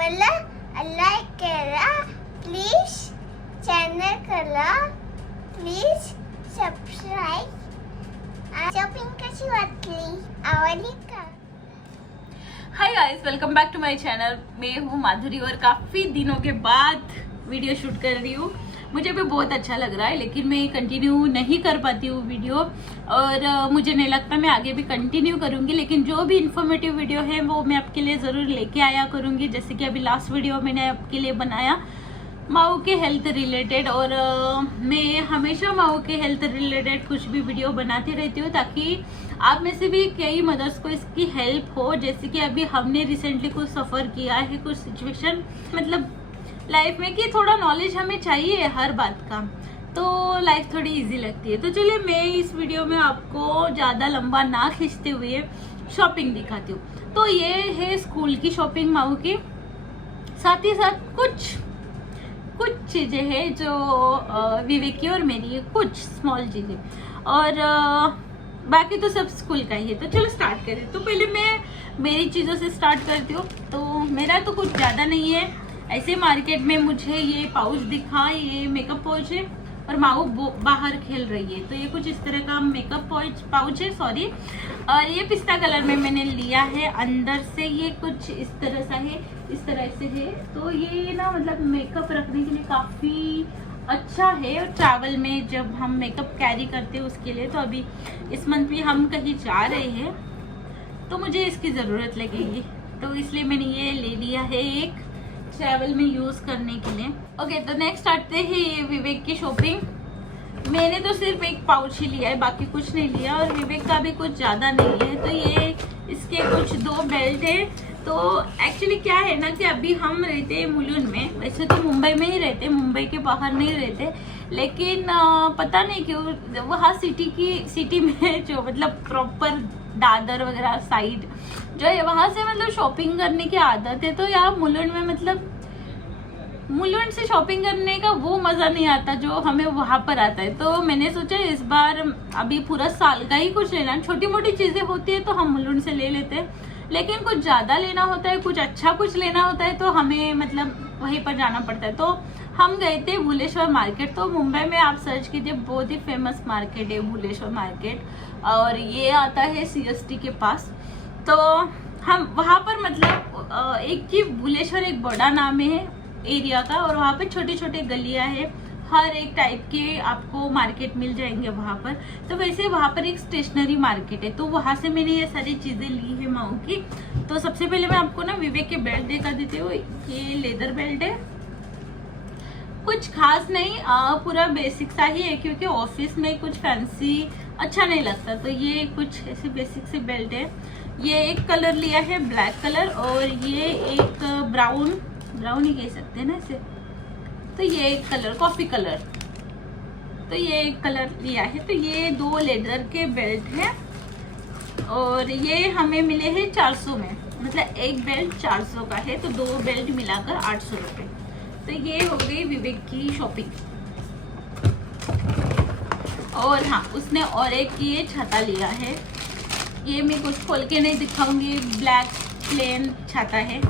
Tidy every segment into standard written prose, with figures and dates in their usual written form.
आवडला लाईक करा please, channel करा प्लीज सबस्क्राईब। शॉपिंग कशी वाटली, आवडली का? Hi guys, welcome back to my channel. मैं हूँ माधुरी और काफ़ी दिनों के बाद वीडियो शूट कर रही हूँ। मुझे भी बहुत अच्छा लग रहा है, लेकिन मैं कंटिन्यू नहीं कर पाती हूँ वीडियो, और मुझे नहीं लगता मैं आगे भी कंटिन्यू करूँगी। लेकिन जो भी इंफॉर्मेटिव वीडियो है वो मैं आपके लिए ज़रूर लेके आया करूँगी। जैसे कि अभी लास्ट वीडियो मैंने आपके लिए बनाया माओ के हेल्थ रिलेटेड, और मैं हमेशा माओ के हेल्थ रिलेटेड कुछ भी वीडियो बनाती रहती हूँ, ताकि आप में से भी कई मदर्स को इसकी हेल्प हो। जैसे कि अभी हमने रिसेंटली कुछ सफ़र किया है, कुछ सिचुएशन मतलब लाइफ में, कि थोड़ा नॉलेज हमें चाहिए हर बात का, तो लाइफ थोड़ी इजी लगती है। तो चलिए मैं इस वीडियो में आपको ज़्यादा लंबा ना खींचते हुए शॉपिंग दिखाती हूँ। तो ये है स्कूल की शॉपिंग माओ की, साथ ही साथ कुछ चीज़ें हैं जो विवेक की और मेरी कुछ स्मॉल चीज़ें, और बाकी तो सब स्कूल का ही है। तो चलो स्टार्ट करें। तो पहले मैं मेरी चीज़ों से स्टार्ट करती हूँ। तो मेरा तो कुछ ज़्यादा नहीं है, ऐसे मार्केट में मुझे ये पाउच दिखा, ये मेकअप पाउच है, और माओ बाहर खेल रही है, तो ये कुछ इस तरह का मेकअप पाउच है, सॉरी। और ये पिस्ता कलर में मैंने लिया है, अंदर से ये कुछ इस तरह सा है, इस तरह से है। तो ये ना मतलब मेकअप रखने के लिए काफ़ी अच्छा है, और ट्रैवल में जब हम मेकअप कैरी करते हैं उसके लिए। तो अभी इस मंथ भी हम कहीं जा रहे हैं, तो मुझे इसकी ज़रूरत लगेगी, तो इसलिए मैंने ये ले लिया है एक ट्रैवल में यूज़ करने के लिए। ओके, तो नेक्स्ट आते हैं ये विवेक की शॉपिंग। मैंने तो सिर्फ एक पाउच ही लिया है, बाकी कुछ नहीं लिया, और विवेक का भी कुछ ज़्यादा नहीं है। तो ये इसके कुछ 2 बेल्ट है। तो एक्चुअली क्या है ना कि अभी हम रहते हैं मुलुंड में, वैसे तो मुंबई में ही रहते, मुंबई के बाहर नहीं रहते, लेकिन पता नहीं क्यों वहाँ सिटी में जो मतलब प्रॉपर दादर वगैरह साइड जो है, वहाँ से मतलब शॉपिंग करने की आदत है। तो यहाँ मुलुंड में मतलब मुलुंड से शॉपिंग करने का वो मज़ा नहीं आता जो हमें वहाँ पर आता है। तो मैंने सोचा इस बार अभी पूरा साल का ही कुछ लेना, छोटी मोटी चीज़ें होती है तो हम मुलुंड से ले लेते हैं, लेकिन कुछ ज़्यादा लेना होता है, कुछ अच्छा कुछ लेना होता है, तो हमें मतलब वहीं पर जाना पड़ता है। तो हम गए थे भुवनेश्वर मार्केट। तो मुंबई में आप सर्च कीजिए, बहुत ही फेमस मार्केट है भुवनेश्वर मार्केट, और ये आता है CST के पास। तो हम वहाँ पर मतलब एक की भुवनेश्वर एक बड़ा नाम है एरिया का, और वहाँ पे छोटे छोटे गलियाँ हैं, हर एक टाइप के आपको मार्केट मिल जाएंगे वहाँ पर। तो वैसे वहाँ पर एक स्टेशनरी मार्केट है, तो वहाँ से मैंने ये सारी चीज़ें ली है माओ की। तो सबसे पहले मैं आपको ना विवेक के बेल्ट दिखा देती हूँ। ये लेदर बेल्ट है, कुछ खास नहीं, पूरा बेसिक सा ही है, क्योंकि ऑफिस में कुछ फैंसी अच्छा नहीं लगता। तो ये कुछ ऐसे बेसिक से बेल्ट है। ये एक कलर लिया है ब्लैक कलर, और ये एक ब्राउन ही कह सकते हैं ना इसे। तो ये एक कलर कॉफी कलर, तो ये एक कलर लिया है। तो ये 2 लेदर के बेल्ट हैं, और ये हमें मिले हैं 400 में, मतलब एक बेल्ट 400 का है, तो 2 बेल्ट मिलाकर 800 रुपये। तो ये हो गई विवेक की शॉपिंग। और हाँ, उसने और एक ये छाता लिया है, ये मैं कुछ खोल के नहीं दिखाऊंगी, ब्लैक प्लेन छाता है,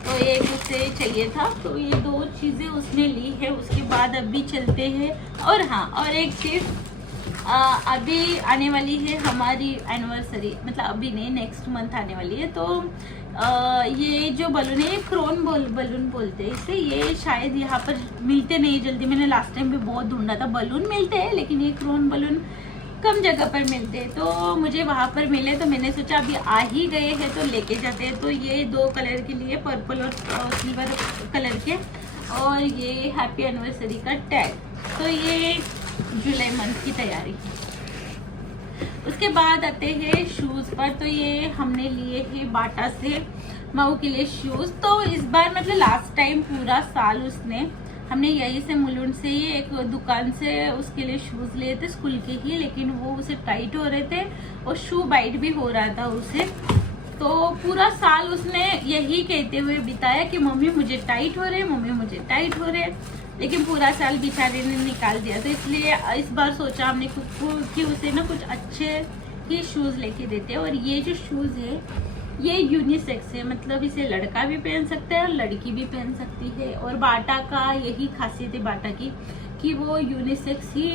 तो ये उसे चाहिए था, तो ये 2 चीज़ें उसने ली है। उसके बाद अभी चलते हैं। और हाँ, और एक चीज़, अभी आने वाली है हमारी एनिवर्सरी, मतलब अभी नहीं, नेक्स्ट मंथ आने वाली है। तो ये जो बलून है, ये क्रोन बलून बोलते हैं इसे। ये शायद यहाँ पर मिलते नहीं जल्दी, मैंने लास्ट टाइम भी बहुत ढूंढा था। बलून मिलते हैं, लेकिन ये क्रोन बलून कम जगह पर मिलते हैं, तो मुझे वहाँ पर मिले, तो मैंने सोचा अभी आ ही गए हैं तो लेके जाते हैं। तो ये 2 कलर के लिए, पर्पल और सिल्वर कलर के, और ये हैप्पी एनिवर्सरी का टैग। तो ये जुलाई मंथ की तैयारी। उसके बाद आते हैं शूज़ पर। तो ये हमने लिए हैं बाटा से माओ के लिए शूज़। तो इस बार मतलब लास्ट टाइम पूरा साल हमने यहीं से मुलुंड से ही एक दुकान से उसके लिए शूज़ लिए थे स्कूल के ही, लेकिन वो उसे टाइट हो रहे थे और शू बाइट भी हो रहा था उसे। तो पूरा साल उसने यही कहते हुए बिताया कि मम्मी मुझे टाइट हो रहे, मम्मी मुझे टाइट हो रहे, लेकिन पूरा साल बेचारे ने निकाल दिया। तो इसलिए इस बार सोचा हमने कि उसे ना कुछ अच्छे ही शूज़ लेके देते हैं। और ये जो शूज़ है ये यूनिसेक्स है, मतलब इसे लड़का भी पहन सकता है और लड़की भी पहन सकती है। और बाटा का यही खासियत है बाटा की कि वो यूनिसेक्स ही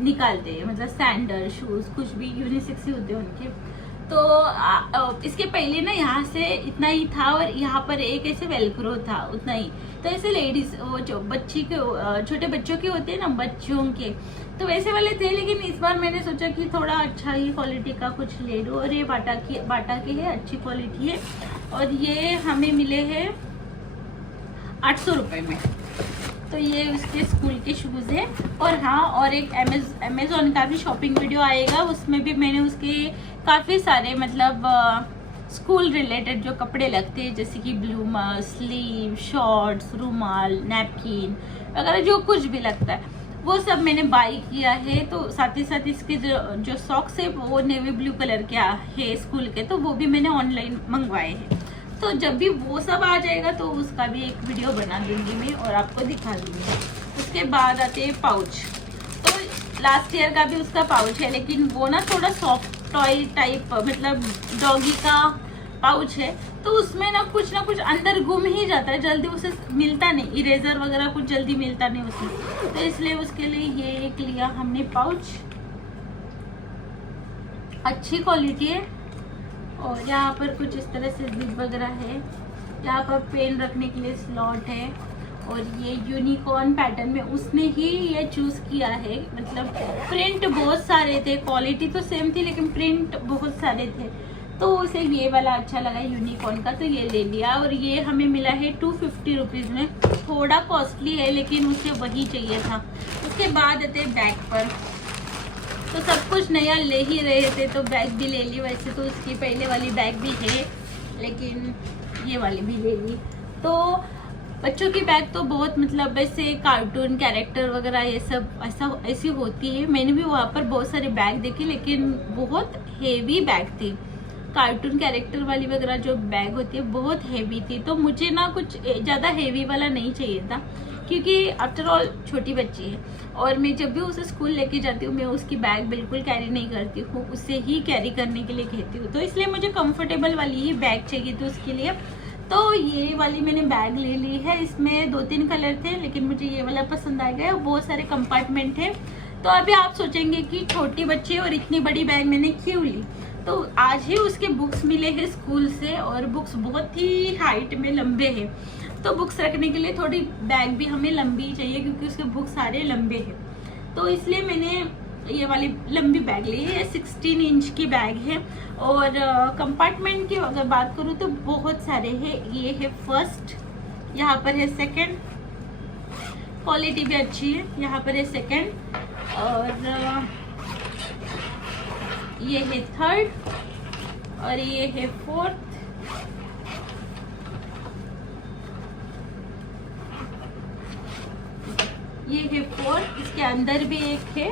निकालते हैं, मतलब सैंडल शूज कुछ भी यूनिसेक्स ही होते हैं उनके। तो इसके पहले ना यहाँ से इतना ही था और यहाँ पर एक ऐसे वेलक्रो था, उतना ही। तो ऐसे लेडीज वो जो बच्ची के छोटे बच्चों के होते हैं ना, बच्चों के तो वैसे वाले थे। लेकिन इस बार मैंने सोचा कि थोड़ा अच्छा ही क्वालिटी का कुछ ले लूँ, और ये बाटा के है, अच्छी क्वालिटी है। और ये हमें मिले हैं 800 रुपये में। तो ये उसके स्कूल के शूज़ है। और हाँ, और एक अमेज़ॉन का भी शॉपिंग वीडियो आएगा, उसमें भी मैंने उसके काफ़ी सारे मतलब स्कूल रिलेटेड जो कपड़े लगते हैं, जैसे कि ब्लूमर, स्लीव, शॉर्ट्स, रुमाल, नैपकिन वगैरह जो कुछ भी लगता है वो सब मैंने बाई किया है। तो साथ ही साथ इसके जो सॉक्स है वो नेवी ब्लू कलर के है स्कूल के, तो वो भी मैंने ऑनलाइन मंगवाए हैं। तो जब भी वो सब आ जाएगा तो उसका भी एक वीडियो बना दूंगी मैं और आपको दिखा दूंगी। उसके बाद आते हैं पाउच। तो लास्ट ईयर का भी उसका पाउच है, लेकिन वो ना थोड़ा सॉफ्ट टॉय टाइप, मतलब डॉगी का पाउच है। तो उसमें ना कुछ अंदर गुम ही जाता है, जल्दी उसे मिलता नहीं, इरेजर वगैरह कुछ जल्दी मिलता नहीं उसे। तो इसलिए उसके लिए ये एक लिया हमने पाउच, अच्छी क्वालिटी है। और यहाँ पर कुछ इस तरह से जिप वगैरह है, यहाँ पर पेन रखने के लिए स्लॉट है। और ये यूनिकॉर्न पैटर्न में उसने ही ये चूज़ किया है, मतलब प्रिंट बहुत सारे थे, क्वालिटी तो सेम थी लेकिन प्रिंट बहुत सारे थे। तो उसे ये वाला अच्छा लगा यूनिकॉर्न का, तो ये ले लिया। और ये हमें मिला है 250 रुपीज़ में, थोड़ा कॉस्टली है लेकिन उसे वही चाहिए था। उसके बाद आते बैग पर, तो सब कुछ नया ले ही रहे थे तो बैग भी ले ली। वैसे तो उसकी पहले वाली बैग भी है लेकिन ये वाली भी ले ली। तो बच्चों की बैग तो बहुत मतलब ऐसे कार्टून कैरेक्टर वगैरह ये सब ऐसी होती है। मैंने भी वहाँ पर बहुत सारे बैग देखे लेकिन बहुत हेवी बैग थी, कार्टून कैरेक्टर वाली वगैरह जो बैग होती है बहुत हेवी थी। तो मुझे ना कुछ ज़्यादा हेवी वाला नहीं चाहिए था, क्योंकि आफ्टर ऑल छोटी बच्ची है और मैं जब भी उसे स्कूल लेके जाती हूँ मैं उसकी बैग बिल्कुल कैरी नहीं करती हूँ, उसे ही कैरी करने के लिए कहती हूँ। तो इसलिए मुझे कंफर्टेबल वाली ही बैग चाहिए थी उसके लिए। तो ये वाली मैंने बैग ले ली है। इसमें 2-3 कलर थे लेकिन मुझे ये वाला पसंद आ गया। बहुत सारे कंपार्टमेंट है। तो अभी आप सोचेंगे कि छोटी बच्ची और इतनी बड़ी बैग मैंने क्यों ली। तो आज ही उसके बुक्स मिले हैं स्कूल से और बुक्स बहुत ही हाइट में लंबे हैं, तो बुक्स रखने के लिए थोड़ी बैग भी हमें लंबी चाहिए क्योंकि उसके बुक्स सारे लंबे हैं। तो इसलिए मैंने ये वाली लंबी बैग ली है। 16 इंच की बैग है। और कंपार्टमेंट की अगर बात करूँ तो बहुत सारे हैं। ये है फर्स्ट, यहाँ पर है सेकंड, क्वालिटी भी अच्छी है। यहाँ पर है सेकंड, और ये है थर्ड, और ये है फोर्थ, ये है फोर्थ। इसके अंदर भी एक है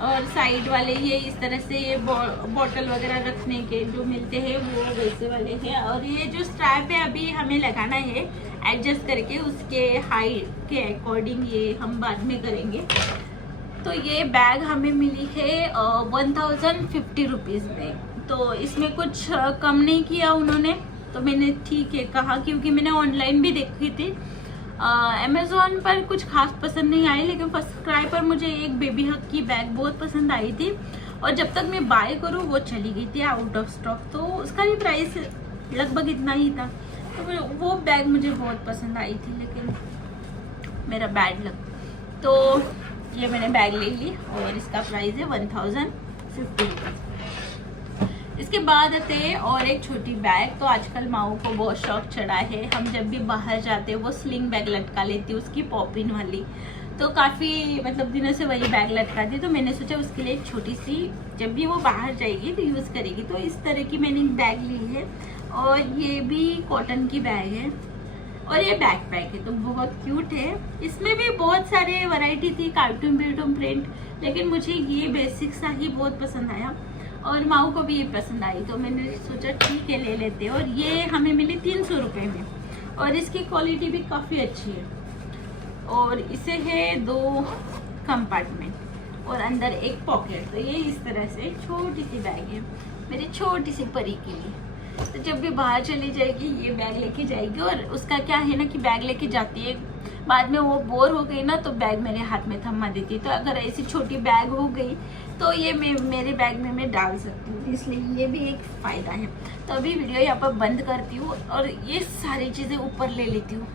और साइड वाले ये इस तरह से ये बॉटल वगैरह रखने के जो मिलते हैं वो वैसे वाले हैं। और ये जो स्ट्रैप है अभी हमें लगाना है एडजस्ट करके, उसके हाइट के अकॉर्डिंग ये हम बाद में करेंगे। तो ये बैग हमें मिली है 1050 रुपीज़ में। तो इसमें कुछ कम नहीं किया उन्होंने, तो मैंने ठीक है कहा, क्योंकि मैंने ऑनलाइन भी देखी थी। अमेज़ॉन पर कुछ खास पसंद नहीं आई, लेकिन फर्स्ट क्राई पर मुझे एक बेबी हग की बैग बहुत पसंद आई थी और जब तक मैं बाय करूँ वो चली गई थी आउट ऑफ स्टॉक। तो उसका भी प्राइस लगभग इतना ही था। तो वो बैग मुझे बहुत पसंद आई थी लेकिन मेरा बैड लक। तो ये मैंने बैग ले ली और इसका प्राइस है 1050। इसके बाद आते हैं और एक छोटी बैग। तो आजकल माओ को बहुत शौक चढ़ा है, हम जब भी बाहर जाते हैं वो स्लिंग बैग लटका लेती है उसकी पॉपिन वाली। तो काफ़ी मतलब दिनों से वही बैग लटकाती, तो मैंने सोचा उसके लिए एक छोटी सी, जब भी वो बाहर जाएगी तो यूज़ करेगी। तो इस तरह की मैंने एक बैग ली है और ये भी कॉटन की बैग है और ये बैक पैक है, तो बहुत क्यूट है। इसमें भी बहुत सारे वैरायटी थी, कार्टून बिल्टून प्रिंट, लेकिन मुझे ये बेसिक सा ही बहुत पसंद आया और माऊ को भी ये पसंद आई। तो मैंने सोचा ठीक है ले लेते हैं। और ये हमें मिली 300 रुपये में और इसकी क्वालिटी भी काफ़ी अच्छी है। और इसे है 2 कंपार्टमेंट और अंदर एक पॉकेट। तो ये इस तरह से छोटी सी बैग है मेरी छोटी सी परी के लिए। तो जब भी बाहर चली जाएगी ये बैग लेके जाएगी। और उसका क्या है ना कि बैग लेके जाती है, बाद में वो बोर हो गई ना तो बैग मेरे हाथ में थमा देती है। तो अगर ऐसी छोटी बैग हो गई तो ये मेरे बैग में मैं डाल सकती हूँ, इसलिए ये भी एक फ़ायदा है। तो अभी वीडियो यहाँ पर बंद करती हूँ और ये सारी चीज़ें ऊपर ले लेती हूँ।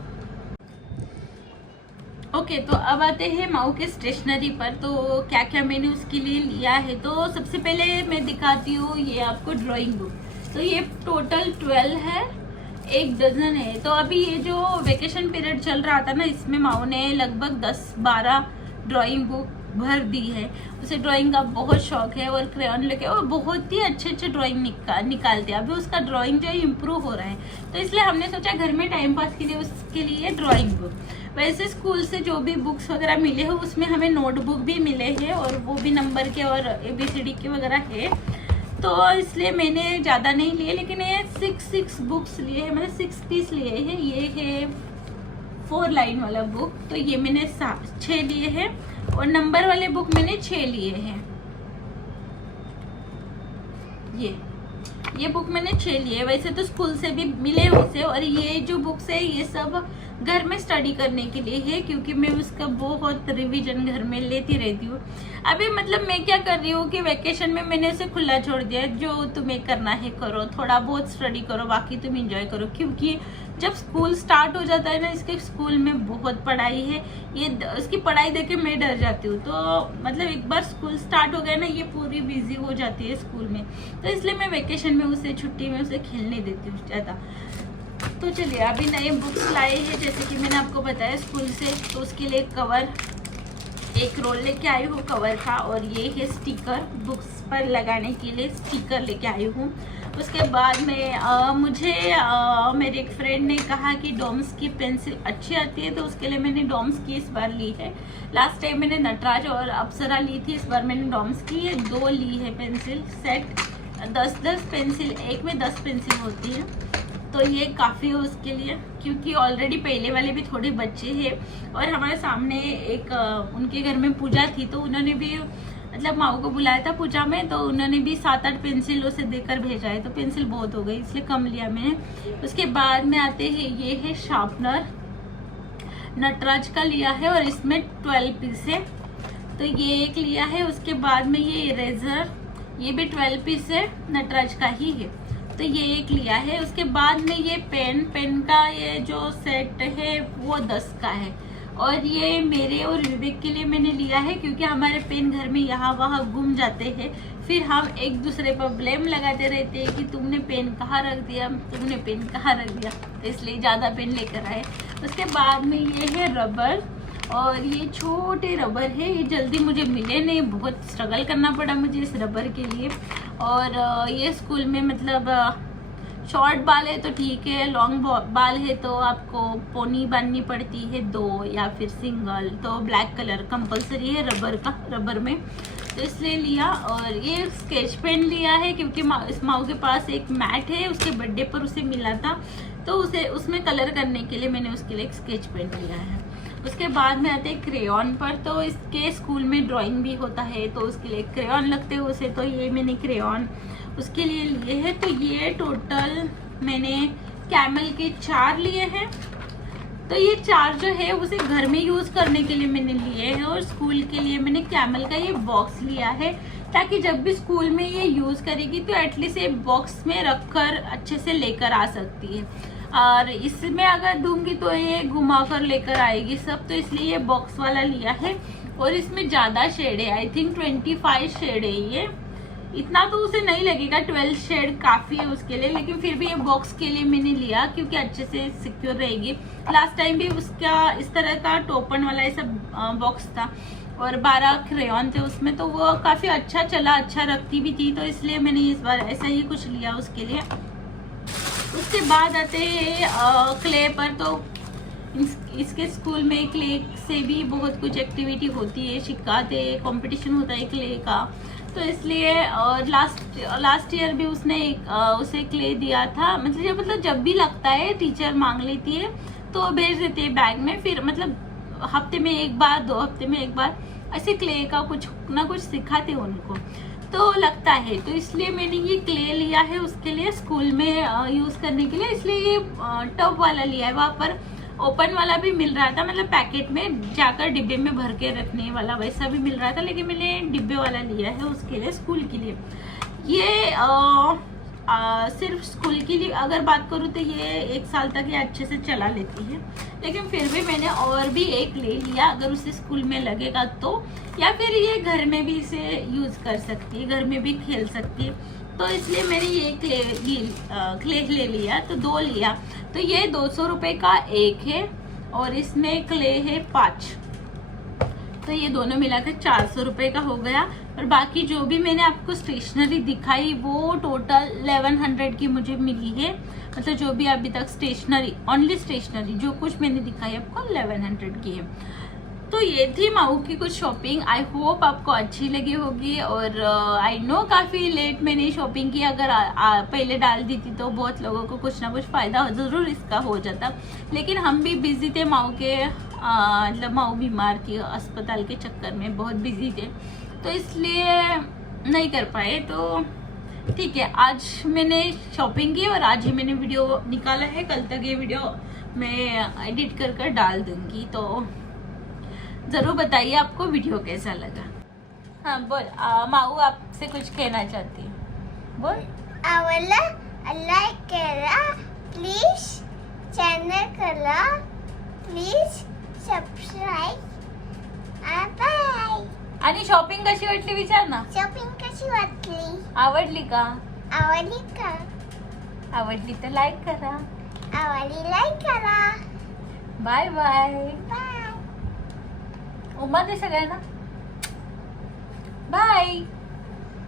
ओके, तो अब आते हैं माऊ के स्टेशनरी पर। तो क्या क्या मैंने उसके लिए लिया है, तो सबसे पहले मैं दिखाती हूँ ये आपको ड्राइंग बुक। तो ये टोटल 12 है, 1 डजन है। तो अभी ये जो वेकेशन पीरियड चल रहा था ना, इसमें माऊ ने लगभग 10-12 ड्राइंग बुक भर दी है। उसे ड्राइंग का बहुत शौक है और क्रेयॉन लेके और बहुत ही अच्छे ड्राइंग निकालते हैं। अभी उसका ड्राइंग जो है इम्प्रूव हो रहा है, तो इसलिए हमने सोचा घर में टाइम पास के लिए उसके लिए ड्राइंग बुक। वैसे स्कूल से जो भी बुक्स वगैरह मिले हैं उसमें हमें नोटबुक भी मिले हैं और वो भी नंबर के और ABCD के वगैरह है। तो इसलिए मैंने ज़्यादा नहीं लिए, लेकिन ये 6 बुक्स लिए हैं, मतलब 6 पीस लिए हैं। ये है 4 लाइन वाला बुक, तो ये मैंने 6 लिए हैं और नंबर वाले बुक मैंने 6 लिए हैं। ये बुक मैंने 6 लिए। वैसे तो स्कूल से भी मिले उसे, और ये जो बुक्स है ये सब घर में स्टडी करने के लिए है, क्योंकि मैं उसका बहुत रिवीजन घर में लेती रहती हूँ। अभी मतलब मैं क्या कर रही हूँ कि वेकेशन में मैंने उसे खुला छोड़ दिया, जो तुम्हें करना है करो, थोड़ा बहुत स्टडी करो, बाकी तुम एंजॉय करो। क्योंकि जब स्कूल स्टार्ट हो जाता है ना, इसके स्कूल में बहुत पढ़ाई है, ये उसकी पढ़ाई देख के मैं डर जाती हूँ। तो मतलब एक बार स्कूल स्टार्ट हो गया ना, ये पूरी बिजी हो जाती है स्कूल में। तो इसलिए मैं वेकेशन में उसे, छुट्टी में उसे खेलने देती हूँ ज़्यादा। तो चलिए, अभी नए बुक्स लाए हैं जैसे कि मैंने आपको बताया स्कूल से। तो उसके लिए कवर, एक रोल लेके आई हूँ कवर का, और ये है स्टिकर, बुक्स पर लगाने के लिए स्टिकर लेके आई हूँ। उसके बाद में मुझे मेरे एक फ्रेंड ने कहा कि डॉम्स की पेंसिल अच्छी आती है, तो उसके लिए मैंने डॉम्स की इस बार ली है। लास्ट टाइम मैंने नटराज और अप्सरा ली थी, इस बार मैंने डॉम्स की ये 2 ली है पेंसिल सेट। 10-10 पेंसिल, एक में 10 पेंसिल होती है, तो ये काफ़ी है उसके लिए। क्योंकि ऑलरेडी पहले वाले भी थोड़े बच्चे हैं, और हमारे सामने एक उनके घर में पूजा थी, तो उन्होंने भी मतलब माऊ को बुलाया था पूजा में, तो उन्होंने भी 7-8 पेंसिल उसे देकर भेजा है। तो पेंसिल बहुत हो गई, इसलिए कम लिया मैंने। उसके बाद में आते हैं, ये है शार्पनर, नटराज का लिया है और इसमें 12 पीस है, तो ये एक लिया है। उसके बाद में ये इरेजर, ये भी 12 पीस है, नटराज का ही है, तो ये एक लिया है। उसके बाद में ये पेन का ये जो सेट है वो 10 का है, और ये मेरे और विवेक के लिए मैंने लिया है, क्योंकि हमारे पेन घर में यहाँ वहाँ गुम जाते हैं, फिर हम एक दूसरे पर ब्लेम लगाते रहते हैं कि तुमने पेन कहाँ रख दिया, तुमने पेन कहाँ रख दिया, तो इसलिए ज़्यादा पेन लेकर आए। उसके बाद में ये है रबर, और ये छोटे रबर है, ये जल्दी मुझे मिले नहीं, बहुत स्ट्रगल करना पड़ा मुझे इस रबर के लिए। और ये स्कूल में मतलब शॉर्ट बाल है तो ठीक है, लॉन्ग बाल है तो आपको पोनी बांधनी पड़ती है 2 या फिर सिंगल। तो ब्लैक कलर कंपलसरी है रबर में, तो इसलिए लिया। और ये स्केच पेन लिया है, क्योंकि इस माऊ के पास एक मैट है, उसके बर्थडे पर उसे मिला था, तो उसे उसमें कलर करने के लिए मैंने उसके लिए एक स्केच पेन लिया है। उसके बाद में आते हैं क्रेयॉन पर, तो इसके स्कूल में ड्राइंग भी होता है, तो उसके लिए क्रेयॉन लगते हैं उसे, तो ये मैंने क्रेयॉन उसके लिए लिए हैं। तो ये टोटल मैंने कैमल के 4 लिए हैं। तो ये 4 जो है उसे घर में यूज़ करने के लिए मैंने लिए हैं, और स्कूल के लिए मैंने कैमल का ये बॉक्स लिया है, ताकि जब भी स्कूल में ये यूज़ करेगी तो एटलीस्ट ये बॉक्स में रखकर अच्छे से लेकर आ सकती है। और इसमें अगर दूंगी तो ये घुमा कर लेकर आएगी सब, तो इसलिए ये बॉक्स वाला लिया है। और इसमें ज़्यादा शेड है, आई थिंक 25 शेड है ये, इतना तो उसे नहीं लगेगा, 12 शेड काफ़ी है उसके लिए, लेकिन फिर भी ये बॉक्स के लिए मैंने लिया क्योंकि अच्छे से सिक्योर रहेगी। लास्ट टाइम भी उसका इस तरह का टोपन वाला ऐसा बॉक्स था, और 12 क्रेयॉन थे उसमें, तो वो काफ़ी अच्छा चला, अच्छा रखती भी थी, तो इसलिए मैंने इस बार ऐसा ही कुछ लिया उसके लिए। उसके बाद आते हैं क्ले पर, तो इसके स्कूल में क्ले से भी बहुत कुछ एक्टिविटी होती है, सिखाते, कंपटीशन होता है क्ले का, तो इसलिए और लास्ट ईयर भी उसने उसे क्ले दिया था। मतलब जब भी लगता है टीचर मांग लेती है तो भेज देते हैं बैग में, फिर मतलब हफ्ते में एक बार 2 हफ्ते में एक बार ऐसे क्ले का कुछ ना कुछ सिखाते उनको। तो लगता है, तो इसलिए मैंने ये क्ले लिया है उसके लिए, स्कूल में यूज करने के लिए। इसलिए ये टब वाला लिया है। वहाँ पर ओपन वाला भी मिल रहा था, मतलब पैकेट में जाकर डिब्बे में भर के रखने वाला वैसा भी मिल रहा था, लेकिन मैंने डिब्बे वाला लिया है उसके लिए, स्कूल के लिए। ये सिर्फ स्कूल के लिए अगर बात करूँ तो ये 1 साल तक ये अच्छे से चला लेती है, लेकिन फिर भी मैंने और भी एक ले लिया, अगर उसे स्कूल में लगेगा तो, या फिर ये घर में भी इसे यूज कर सकती है, घर में भी खेल सकती है। तो इसलिए मैंने ये क्ले ले लिया, तो 2 लिया। तो ये 200 रुपये का एक है और इसमें क्ले है 5, तो ये दोनों मिलाकर 400 रुपये का हो गया। और बाकी जो भी मैंने आपको स्टेशनरी दिखाई वो टोटल 1100 की मुझे मिली है, मतलब जो भी अभी तक स्टेशनरी, ओनली स्टेशनरी जो कुछ मैंने दिखाई आपको 1100 की है। तो ये थी माऊ की कुछ शॉपिंग। आई होप आपको अच्छी लगी होगी। और आई नो काफ़ी लेट मैंने शॉपिंग की, अगर पहले डाल दी थी तो बहुत लोगों को कुछ ना कुछ फ़ायदा ज़रूर इसका हो जाता, लेकिन हम भी बिजी थे माऊ के, मतलब माऊ बीमार थी, अस्पताल के चक्कर में बहुत बिजी थे, तो इसलिए नहीं कर पाए। तो ठीक है, आज मैंने शॉपिंग की और आज ही मैंने वीडियो निकाला है। कल तक ये वीडियो मैं एडिट कर डाल दूंगी, तो ज़रूर बताइए आपको वीडियो कैसा लगा। हाँ बोल, माऊ आपसे कुछ कहना चाहती है, बोल। आवला लाईक करा प्लीज, चॅनल करा प्लीज, सबस्क्राईब, बाय। आणि शॉपिंग कशी वाटली विचार ना। शॉपिंग कशी वाटली? आवडली का? आवडली का? आवडली तर लाईक करा, आवडली लाईक करा, बाय बाय। बाय। उमा दे सगळ्यांना, बाय।